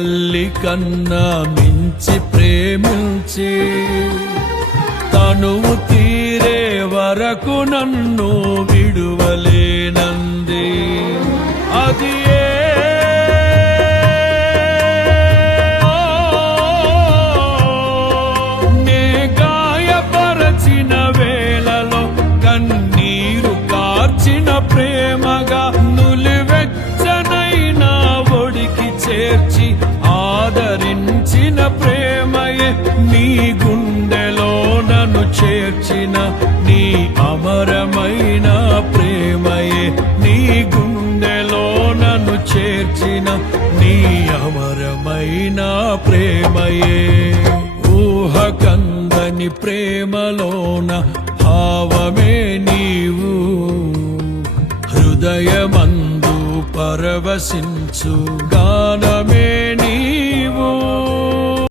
తల్లి కన్నా మించి ప్రేమించి తనువు తీరే వరకు నన్ను విడువలేనంది. అది నే గాయపరచిన వేళలో కన్నీరు కార్చిన ప్రేమగా నులివెచ్చనైనా ఒడికి చేర్చి ఆదరించిన ప్రేమయే నీ గుండెలో నన్ను చేర్చిన నీ అమరమైన ప్రేమయే నీ గుండెలో నన్ను చేర్చిన నీ అమరమైన ప్రేమయే. ఊహకందని ప్రేమలోన భావమే నీవు హృదయమందు పరవశించు గాన